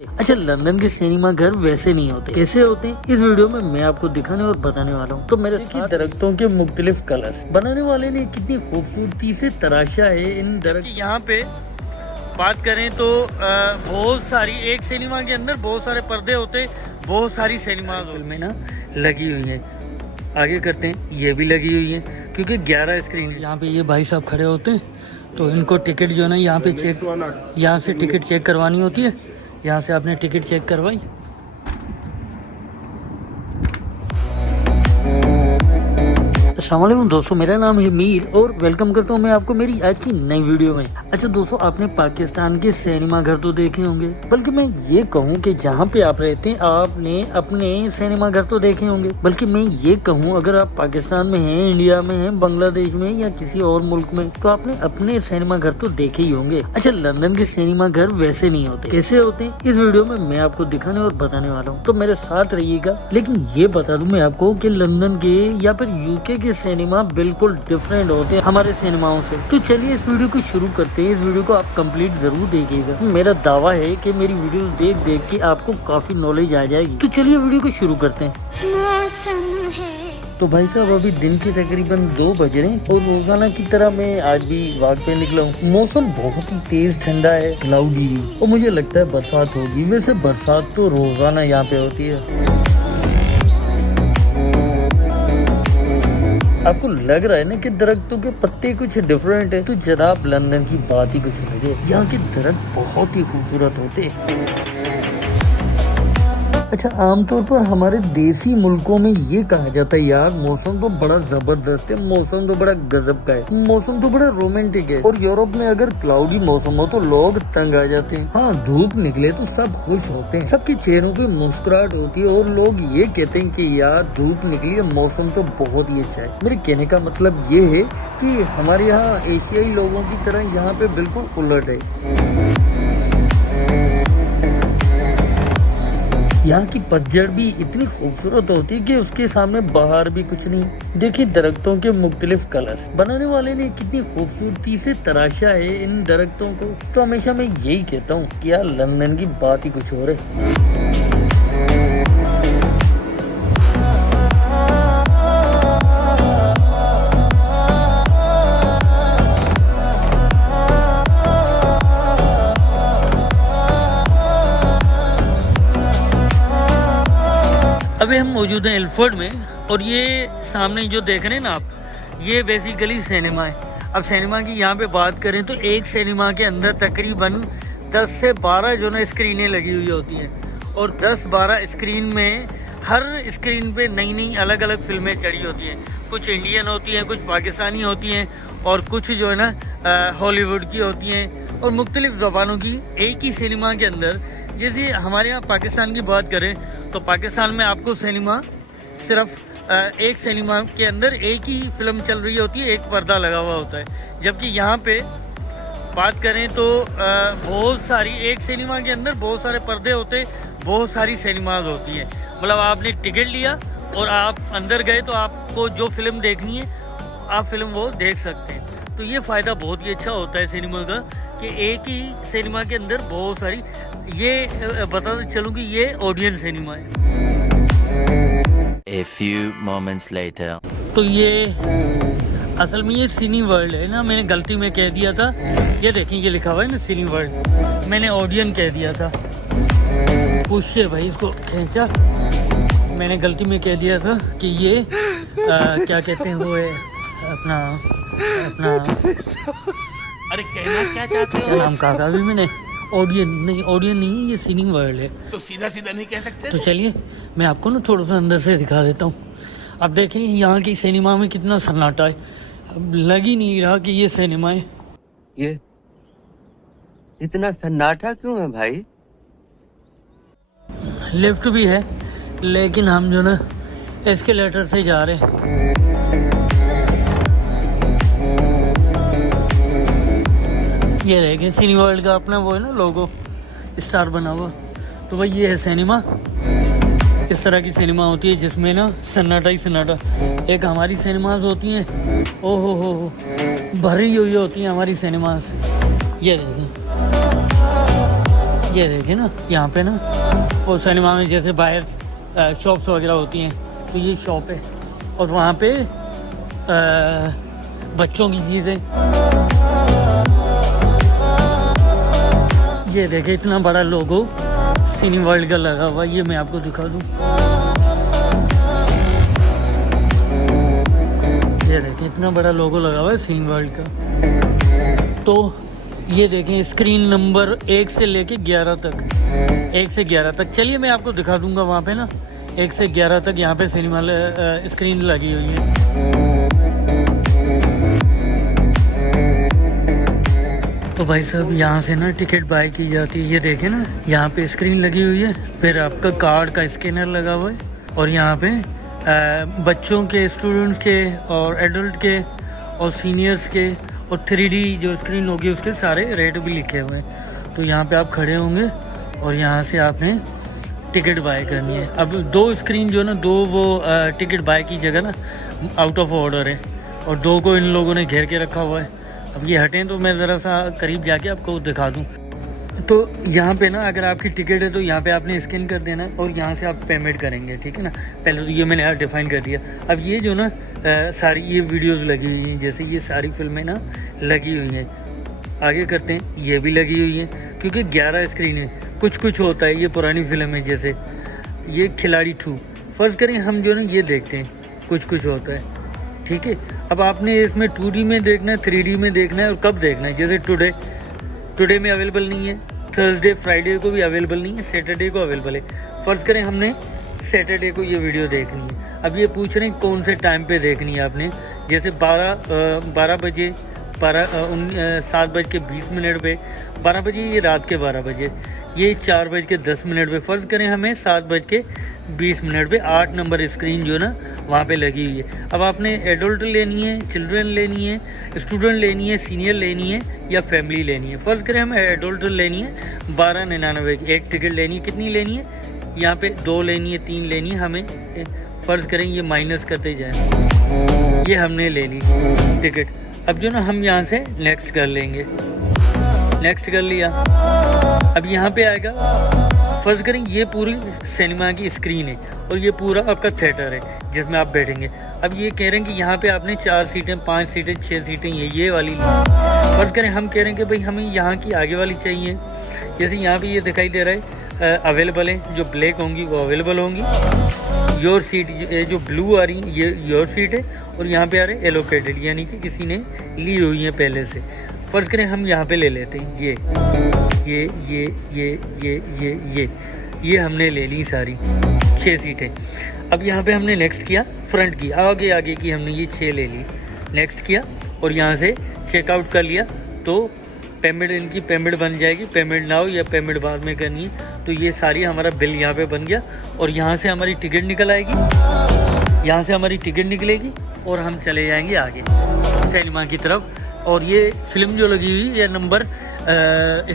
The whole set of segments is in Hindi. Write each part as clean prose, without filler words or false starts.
अच्छा, लंदन के सिनेमा घर वैसे नहीं होते। कैसे होते हैं इस वीडियो में मैं आपको दिखाने और बताने वाला हूँ। तो मेरे साथ दरख्तों के मुख्तलिफ कलर बनाने वाले ने कितनी खूबसूरती से तराशा है इन दरख्त। यहाँ पे बात करें तो बहुत सारी, एक सिनेमा के अंदर बहुत सारे पर्दे होते, बहुत सारी सिनेमा फिल्में ना लगी हुई है। आगे करते हैं, ये भी लगी हुई है क्योंकि 11 स्क्रीन। यहाँ पे ये भाई साहब खड़े होते हैं तो इनको टिकट जो है ना यहाँ पे चेक, यहाँ से टिकट चेक करवानी होती है। यहाँ से आपने टिकट चेक करवाई। अस्सलाम वालेकुम दोस्तों, मेरा नाम है मीर और वेलकम करता हूँ मैं आपको मेरी आज की नई वीडियो में। अच्छा दोस्तों, आपने पाकिस्तान के सिनेमा घर तो देखे होंगे, बल्कि मैं ये कहूँ कि जहाँ पे आप रहते हैं आपने अपने सिनेमा घर तो देखे होंगे। बल्कि मैं ये कहूँ, अगर आप पाकिस्तान में हैं, इंडिया में हैं, बांग्लादेश में या किसी और मुल्क में, तो आपने अपने सिनेमा घर तो देखे ही होंगे। अच्छा, लंदन के सिनेमा घर वैसे नहीं होते। कैसे होते हैं इस वीडियो में मैं आपको दिखाने और बताने वाला हूँ, तो मेरे साथ रहिएगा। लेकिन ये बता दूं मैं आपको कि लंदन के या फिर यूके के सिनेमा बिल्कुल डिफरेंट होते हैं हमारे सिनेमाओं से। तो चलिए इस वीडियो को शुरू करते हैं। इस वीडियो को आप कंप्लीट जरूर देखिएगा। मेरा दावा है कि मेरी वीडियोस देख देख के आपको काफी नॉलेज आ जाएगी। तो चलिए वीडियो को शुरू करते हैं। तो भाई साहब, अभी दिन के तकरीबन 2 बज रहे हैं और रोजाना की तरह मैं आज भी वॉक पे निकला हूँ। मौसम बहुत ही तेज ठंडा है, क्लाउडी भी, और मुझे लगता है बरसात होगी। वैसे बरसात तो रोजाना यहाँ पे होती है। आपको लग रहा है ना कि दरख्तों के पत्ते कुछ डिफरेंट है, तो जनाब लंदन की बात ही कुछ अलग है। यहाँ के दरख्त बहुत ही खूबसूरत होते हैं। अच्छा, आमतौर पर हमारे देसी मुल्कों में ये कहा जाता है, यार मौसम तो बड़ा जबरदस्त है, मौसम तो बड़ा गजब का है, मौसम तो बड़ा रोमांटिक है। और यूरोप में अगर क्लाउडी मौसम हो तो लोग तंग आ जाते हैं। हाँ, धूप निकले तो सब खुश होते हैं, सबके चेहरों पे मुस्कुराहट होती है और लोग ये कहते हैं कि यार धूप निकली है, मौसम तो बहुत ही अच्छा है। मेरे कहने का मतलब ये है कि हमारे यहाँ एशियाई लोगों की तरह यहाँ पे बिल्कुल उलट है। यहाँ की पतझड़ भी इतनी खूबसूरत होती है कि उसके सामने बाहर भी कुछ नहीं। देखिए दरख्तों के मुख्तलिफ कलर बनाने वाले ने कितनी खूबसूरती से तराशा है इन दरख्तों को। तो हमेशा मैं यही कहता हूँ कि यार लंदन की बात ही कुछ और है। अभी हम मौजूद हैं एल्फोर्ड में और ये सामने जो देख रहे हैं ना आप, ये बेसिकली सिनेमा है। अब सिनेमा की यहाँ पे बात करें तो एक सिनेमा के अंदर तकरीबन 10 से 12 जो ना स्क्रीनें लगी हुई होती हैं और 10-12 स्क्रीन में हर स्क्रीन पे नई नई अलग अलग फिल्में चढ़ी होती हैं। कुछ इंडियन होती हैं, कुछ पाकिस्तानी होती हैं और कुछ जो है ना हॉलीवुड की होती हैं और मुख्तलिफ ज़बानों की एक ही सिनेमा के अंदर। जैसे हमारे यहाँ पाकिस्तान की बात करें तो पाकिस्तान में आपको सिनेमा सिर्फ एक सिनेमा के अंदर एक ही फिल्म चल रही होती है, एक पर्दा लगा हुआ होता है। जबकि यहाँ पे बात करें तो बहुत सारी, एक सिनेमा के अंदर बहुत सारे पर्दे होते, बहुत सारी सिनेमाज होती हैं। मतलब आपने टिकट लिया और आप अंदर गए तो आपको जो फिल्म देखनी है आप फिल्म वो देख सकते हैं। तो ये फ़ायदा बहुत ही अच्छा होता है सिनेमा का कि एक ही सिनेमा के अंदर बहुत सारी। ये बताते चलूँ कि ये ऑडियंस सिनेमा है। A few moments later. तो ये असल में ये सिनी वर्ल्ड है ना, मैंने गलती में कह दिया था। ये देखें, ये लिखा हुआ है ना सिनी वर्ल्ड, मैंने ऑडियन कह दिया था। पूछे भाई, इसको खींचा, मैंने गलती में कह दिया था कि ये क्या कहते हैं, वो है अपना अरे कहना क्या चाहते हो? नाम कहा था अभी मैंने, ऑडियन नहीं, ये सिनी वर्ल्ड है। तो सीधा सीधा नहीं कह सकते? तो चलिए मैं आपको ना थोड़ा सा अंदर से दिखा देता हूँ। अब देखें यहाँ की सिनेमा में कितना सन्नाटा है, अब लग ही नहीं रहा कि ये सिनेमा है। ये इतना सन्नाटा क्यों है भाई? लिफ्ट भी है लेकिन हम जो ना एस्केलेटर से जा रहे हैं। ये देखें सिनी वर्ल्ड का अपना वो है ना लोगो, स्टार बना हुआ। तो भाई ये है सिनेमा। इस तरह की सिनेमा होती है जिसमें ना सन्नाटा ही सन्नाटा। एक हमारी सिनेमाज होती हैं, ओहो हो भरी हुई होती हैं हमारी सिनेमाज। ये देखें, ये देखिए ना, यहाँ पे ना वो सिनेमा में जैसे बाहर शॉप्स वगैरह होती हैं, तो ये शॉप है और वहाँ पे बच्चों की चीज़ें। ये देखिए इतना बड़ा लोगो सिनी वर्ल्ड का लगा हुआ, ये मैं आपको दिखा दूँ। ये देखिए इतना बड़ा लोगो लगा हुआ है सिनी वर्ल्ड का। तो ये देखें स्क्रीन नंबर 1 से लेके 11 तक, 1 से 11 तक। चलिए मैं आपको दिखा दूंगा वहाँ पे ना 1 से 11 तक यहाँ पे सिनेमा स्क्रीन लगी हुई है। तो भाई साहब यहाँ से ना टिकट बाय की जाती है। ये देखें ना, यहाँ पे स्क्रीन लगी हुई है, फिर आपका कार्ड का स्कैनर लगा हुआ है और यहाँ पे बच्चों के, स्टूडेंट्स के और एडल्ट के और सीनियर्स के और 3D जो स्क्रीन होगी उसके सारे रेट भी लिखे हुए हैं। तो यहाँ पे आप खड़े होंगे और यहाँ से आपने टिकट बाय करनी है। अब 2 स्क्रीन जो ना, 2 वो टिकट बाय की जगह ना आउट ऑफ ऑर्डर है और 2 को इन लोगों ने घेर के रखा हुआ है। अब ये हटें तो मैं ज़रा सा करीब जाके आपको दिखा दूँ। तो यहाँ पे ना अगर आपकी टिकट है तो यहाँ पे आपने स्कैन कर देना है और यहाँ से आप पेमेंट करेंगे, ठीक है ना। पहले तो ये मैंने यहाँ डिफ़ाइन कर दिया। अब ये जो ना सारी ये वीडियोस लगी हुई हैं, जैसे ये सारी फिल्में ना लगी हुई हैं। आगे करते हैं, ये भी लगी हुई हैं क्योंकि 11 स्क्रीन है। कुछ होता है, ये पुरानी फिल्म है, जैसे ये खिलाड़ी 2 फ़र्ज़ करें हम जो ना ये देखते हैं, कुछ होता है, ठीक है। अब आपने इसमें 2D में देखना है, 3D में देखना है और कब देखना है। जैसे टुडे में अवेलेबल नहीं है, थर्सडे फ्राइडे को भी अवेलेबल नहीं है, सैटरडे को अवेलेबल है। फ़र्ज़ करें हमने सैटरडे को ये वीडियो देखनी है। अब ये पूछ रहे हैं कौन से टाइम पे देखनी है आपने, जैसे 12 बजे, 7:20 पे, 12 बजे, ये रात के 12 बजे, ये 4:10 पे। फ़र्ज़ करें हमें 7:20 पे 8 नंबर स्क्रीन जो ना वहाँ पे लगी हुई है। अब आपने एडल्ट लेनी है, चिल्ड्रन लेनी है, स्टूडेंट लेनी है, सीनियर लेनी है या फैमिली लेनी है। फ़र्ज़ करें हमें एडल्ट लेनी है 12.99 की एक टिकट लेनी है। कितनी लेनी है, यहाँ पे 2 लेनी है, 3 लेनी है, हमें फ़र्ज़ करें ये माइनस करते जाए, ये हमने ले ली टिकट। अब जो ना हम यहाँ से नेक्स्ट कर लेंगे, नेक्स्ट कर लिया। अब यहाँ पे आएगा, फ़र्ज़ करें ये पूरी सिनेमा की स्क्रीन है और ये पूरा आपका थिएटर है जिसमें आप बैठेंगे। अब ये कह रहे हैं कि यहाँ पे आपने 4 सीटें, 5 सीटें, 6 सीटें ये वाली ली। फ़र्ज़ करें हम कह रहे हैं कि भाई हमें यहाँ की आगे वाली चाहिए। जैसे यहाँ पे ये दिखाई दे रहा है अवेलेबल है, जो ब्लैक होंगी वो अवेलेबल होंगी। योर सीट, जो ब्लू आ रही है ये योर सीट है और यहाँ पे आ रहे हैं एलोकेटेड, यानी कि किसी ने ली हुई है पहले से। फ़र्ज़ करें हम यहाँ पे ले लेते हैं ये हमने ले ली सारी 6 सीटें। अब यहाँ पे हमने नेक्स्ट किया, फ्रंट की आगे की हमने ये 6 ले ली, नेक्स्ट किया और यहाँ से चेकआउट कर लिया। तो पेमेंट, इनकी पेमेंट बन जाएगी। पेमेंट ना हो या पेमेंट बाद में करनी है। तो ये सारी हमारा बिल यहाँ पे बन गया और यहाँ से हमारी टिकट निकल आएगी, यहाँ से हमारी टिकट निकलेगी और हम चले जाएंगे आगे सिनेमा की तरफ। और ये फिल्म जो लगी हुई है नंबर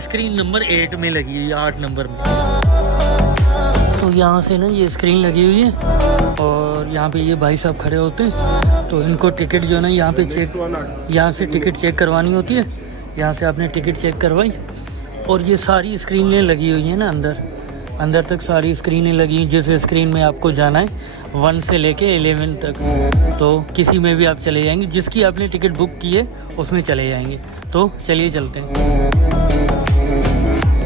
स्क्रीन नंबर 8 में लगी हुई है, 8 नंबर में। तो यहाँ से ना ये स्क्रीन लगी हुई है और यहाँ पे ये भाई साहब खड़े होते हैं। तो इनको टिकट जो है ना यहाँ पे यहाँ से टिकट चेक करवानी होती है। यहाँ से आपने टिकट चेक करवाई और ये सारी स्क्रीनें लगी हुई हैं ना, अंदर तक सारी स्क्रीनें लगी हैं। जिस स्क्रीन में आपको जाना है 1 से लेके 11 तक, तो किसी में भी आप चले जाएंगे, जिसकी आपने टिकट बुक की है उसमें चले जाएंगे। तो चलिए चलते हैं।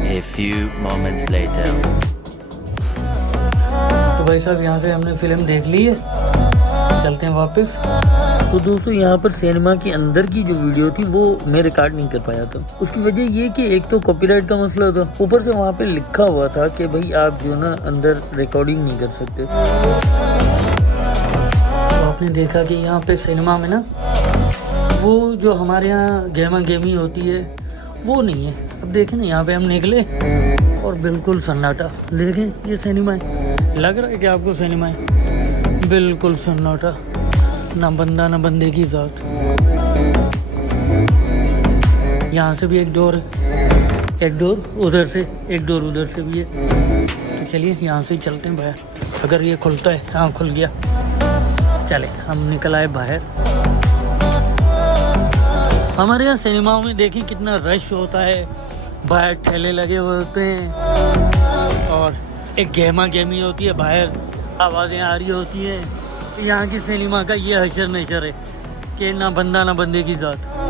A few moments later. तो भाई साहब यहाँ से हमने फिल्म देख ली है, चलते हैं वापस। तो दोस्तों यहाँ पर सिनेमा के अंदर की जो वीडियो थी वो मैं रिकॉर्ड नहीं कर पाया था। उसकी वजह ये कि एक तो कॉपीराइट का मसला था, ऊपर से वहाँ पे लिखा हुआ था कि भाई आप जो ना अंदर रिकॉर्डिंग नहीं कर सकते। तो आपने देखा कि यहाँ पे सिनेमा में ना वो जो हमारे यहाँ गेमी होती है वो नहीं है। अब देखें ना, यहाँ पे हम निकले और बिल्कुल सन्नाटा। देखें ये सिनेमा है, लग रहा है कि आपको सिनेमा है, बिल्कुल सन्नाटा, ना बंदा ना बंदे की जात। यहाँ से भी एक डोर है, एक डोर उधर से, एक डोर उधर से भी है। तो चलिए यहाँ से चलते हैं बाहर, अगर ये खुलता है। हाँ खुल गया, चले हम निकल आए बाहर। हमारे यहाँ सिनेमाओं में देखिए कितना रश होता है, बाहर ठेले लगे हुए होते हैं और एक गहमा गहमी होती है, बाहर आवाज़ें आ रही होती हैं। यहाँ की सिनेमा का ये हशर नशर है कि ना बंदा ना बंदे की ज़ात।